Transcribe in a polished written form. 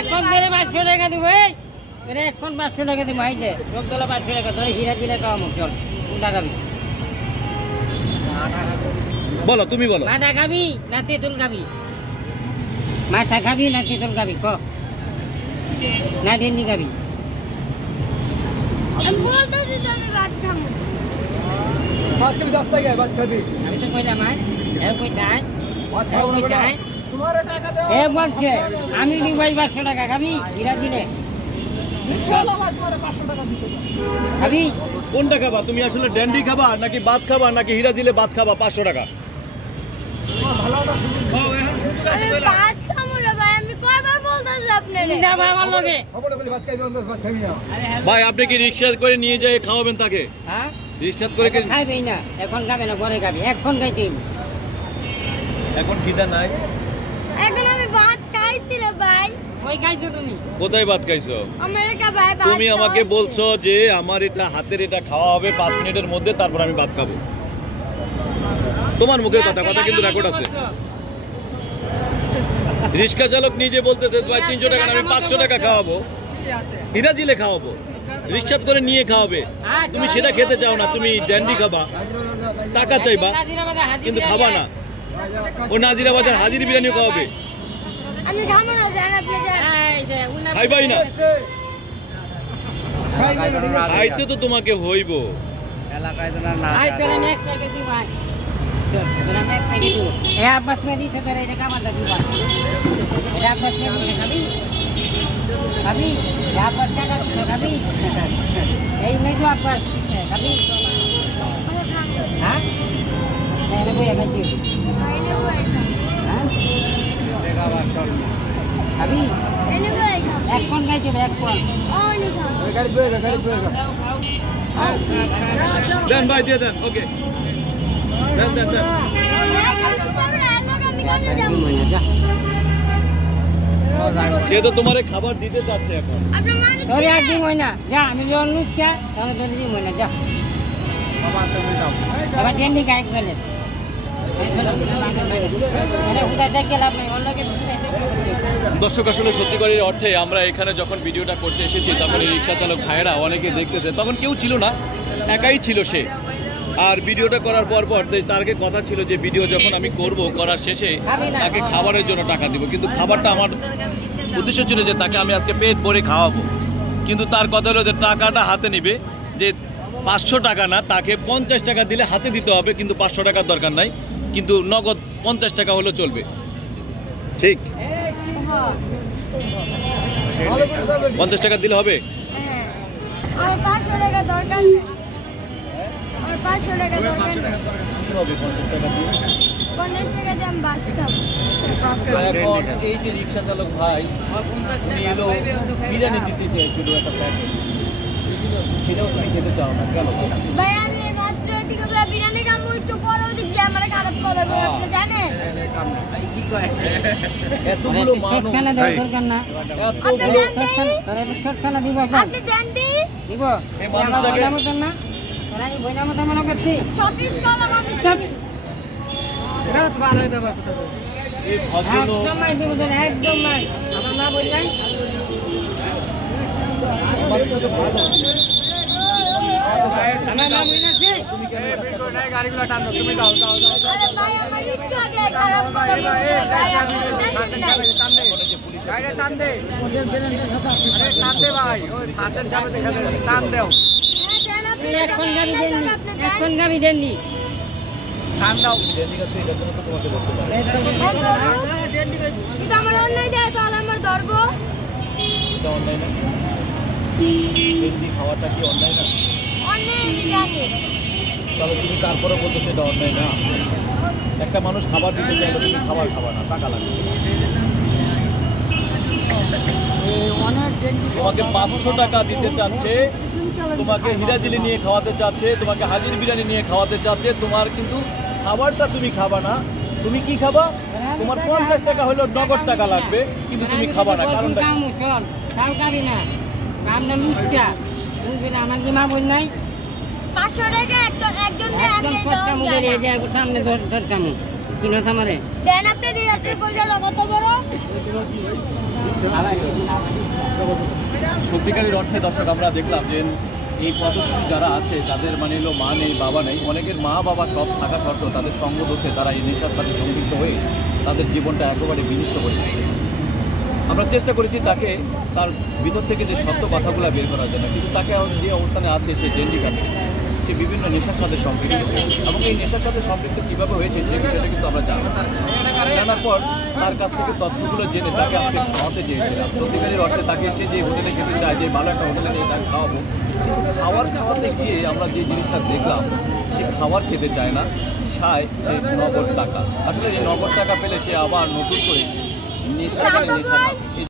এখন মেরে 500 টাকা দিব এরে এখন 500 টাকা দিব এই যে রোগদলা 500 টাকা ধরে হীরা দিলে কাম চল কোনটা খাবি বলো তুমি বলো মাটা খাবি না তেঁতুল খাবি মাছা খাবি না তেঁতুল খাবি ক না ডেন্ডি খাবি আমি বলতেছি তো আমি ভাত খাবো ভাত খাবি 10 টাকা ভাত খাবি আমি তো কইলাম আয় এ কই যায় ভাত খাবো না বেটা তোমার টাকা দাও এ বলছে আমি দিবাই 500 টাকা খাবি হীরা দিলে ইনশাআল্লাহ ভাই তোমারে 500 টাকা দিতে খাবি কোনটা খাবা তুমি আসলে ড্যান্ডি খাবা নাকি ভাত খাবা নাকি হীরা দিলে ভাত খাবা 500 টাকা ভালোটা সুযোগ আছে কইলা ভাত খাবো না ভাই আমি কয়বার বলতাছি আপনারে যা ভাই আমার লগে খবর বলি ভাত খাবি আমরা ভাত খাবি না ভাই আপনি কি রিকশা করে নিয়ে যায় খাওয়াবেন তাকে হ্যাঁ রিকশা করে কি খাইবেই না এখন খাবে না পরে খাবি এখন খাইতে এখন খিদা নাই এখন আমি ভাত খাইছি রে ভাই ওই খাইছো তুমি কোথায় ভাত খাইছো আমার একটা ভাই ভাত তুমি আমাকে বলছো যে আমার এটা হাতের এটা খাওয়া হবে 5 মিনিটের মধ্যে তারপর আমি ভাত খাবো তোমার মুখের কথা কিন্তু রেকর্ড আছে রিকশা চালক নিজে বলতেছে ভাই 300 টাকা আমি 500 টাকা খাওয়াবো হীরা দিলে খাওয়াবো রিকশা করে নিয়ে খাওয়াবে তুমি সেটা খেতে চাও না তুমি ড্যান্ডি খাবা টাকা চাইবা কিন্তু খাবা না ও নাজিরা বাজার হাজির বিরিয়ানি খাওয়াবে আমি খাবো না জান আপনি জান এই যে উনা খাইবাই না খাইবে না ঠিক আছে খাইতে তো তোমাকে হইব এলাকায় তো না আই তোরা নেক্সট টাইকে দি ভাই তোরা নেক্সট টাইকে দি এ আব্বাস মে দিতে তোরা এটা কামাটা দিবা এটা আব্বাস মে দিতে খাবি খাবি এ আব্বাস টাকা দিতে খাবি এই নেই তো আব্বাস খাবি হ্যাঁ এটা কই আমি দিই হ্যাঁ দেখা বাসল খাবি এনে ভাই এখন খাইতে এখন ওনি খাবো গাড়ি বেগা দেন ভাই দিয়ে দেন ওকে দেন সে তো তোমারে খাবার দিতে যাচ্ছে এখন আপনার মানে তোরে আর দিই মইনা যা আমি যখন লুচ্চা তখন তোরে দিই মইনা যা এবার ট্রেন্ডি গায়ক গেলে দর্শক আসলে সত্যিকারের অর্থে আমরা এখানে যখন ভিডিওটা করতে এসেছি তখন এই রিক্সা চালক ভাইয়েরা অনেকে দেখতেছে তখন কেউ ছিল না একাই ছিল সে আর ভিডিওটা করার পর তার আগে কথা ছিল যে ভিডিও যখন আমি করব করার শেষে তাকে খাবারের জন্য টাকা দিব কিন্তু খাবারটা আমার উদ্দেশ্য ছিল যে তাকে আমি আজকে পেট ভরে খাওয়াবো কিন্তু তার কথা হলো যে টাকাটা হাতে নিবে যে 500 টাকা না তাকে 50 টাকা দিলে হাতে দিতে হবে কিন্তু 500 টাকার দরকার নাই কিন্তু নগদ 50 টাকা হলেও চলবে ঠিক 50 টাকা দিলে হবে আমার 500 টাকা দরকার নেই আমার 500 টাকা দরকার নেই কি হবে 50 টাকা দিয়ে 50 টাকা দিয়ে আমি ভাত খাবো এখন এই যে রিক্সা চালক ভাই উনি এলো বিরিয়ানি দিতে চাইছিল একটা প্যাকেট সেটাও তুমি খেতে চাও না কেন ভাই আমি মাত্র এদিকে বিরিয়ানি খাবো একটু পরে ওদিক যে আমার খারাপ কথা বলে আপনি জানেন কি কয় এতগুলো মানুষ দরকার না এতগুলো ছোটখানা দিব আপনি দেন দি দিব এই মানুষটাকে না তারা এই বইনা মতো মনে করছি 26 কলম আমি চিনি এটা তো ভালো ব্যাপার এই ভদ্রলোক একদম নাই দিব একদম নাই আমার না বললেন মানুষটা তো ভালো আমার নাম হইনাছে গাড়িগুলো টানো তুমি দাও আরে ভাই আমার একটু আগে খারাপ কথা বলে ভাই আপনি গাড়ি টান দে আরে টান দে ভাই ওই হাতের চাপে দেখা দে টান দাও এখন গাবি দেননি টান দাও কিন্তু আমার অন্যায় দেয় তাহলে আমার ধরবো এটা অন্যায় না এই খাওয়াটা কি অন্যায় না অন্যায় জানি তাহলে তুমি তারপরে বলতো সেটা অন্যায় না একটা মানুষ খাবার দিতে চাইলে তুমি খাবার খাবা না টাকা লাগবে তোমাকে 500 টাকা দিতে চাচ্ছে তোমাকে হীরাজিলি নিয়ে খাওয়াতে চাচ্ছে তোমাকে হাজির বিরিয়ানি নিয়ে খাওয়াতে চাচ্ছে তোমার কিন্তু খাবারটা তুমি খাবা না তুমি কি খাবা তোমার 50 টাকা হলো নগদ টাকা লাগবে কিন্তু তুমি খাবা না কারণটা আমার কি মা বল নাই 500 টাকা একজন সামনে ধরতাম কিনো সামারে দেন আপনি দিয়ে আপনি কইলো কত বড় সত্যিকারের অর্থে দর্শক আমরা দেখলাম যে এই পথশিশু যারা আছে তাদের মানে হলো মা নেই বাবা নেই, অনেকের মা বাবা সব থাকা সত্ত্বেও তাদের সঙ্গ দোষে তারা এই নেশার সাথে সংযুক্ত হয়ে তাদের জীবনটা একেবারে বিনষ্ট করে দিচ্ছে। আমরা চেষ্টা করেছি তাকে তার ভিতর থেকে যে সত্য কথাগুলো বের করার জন্য, কিন্তু তাকে যে অবস্থানে আছে সে ডেন্ডিকাপে, সে বিভিন্ন নেশার সাথে সম্পৃক্ত এবং এই নেশার সাথে সম্পৃক্ত কীভাবে হয়েছে সেই বিষয়টা কিন্তু আমরা জানার পর তার কাছ থেকে তথ্যগুলো জেনে তাকে আজকে খাওয়াতে চেয়েছিলাম। সত্যিকারের অর্থে তাকে সে যে হোটেলে খেতে চায়, যে ভালো একটা হোটেলে নিয়ে তাকে খাওয়াবো, কিন্তু খাওয়াতে গিয়ে আমরা যে জিনিসটা দেখলাম সে খাবার খেতে চায় না, চায় সে নগদ টাকা। আসলে এই নগদ টাকা পেলে সে আবার নতুন করে নেশা খাবে।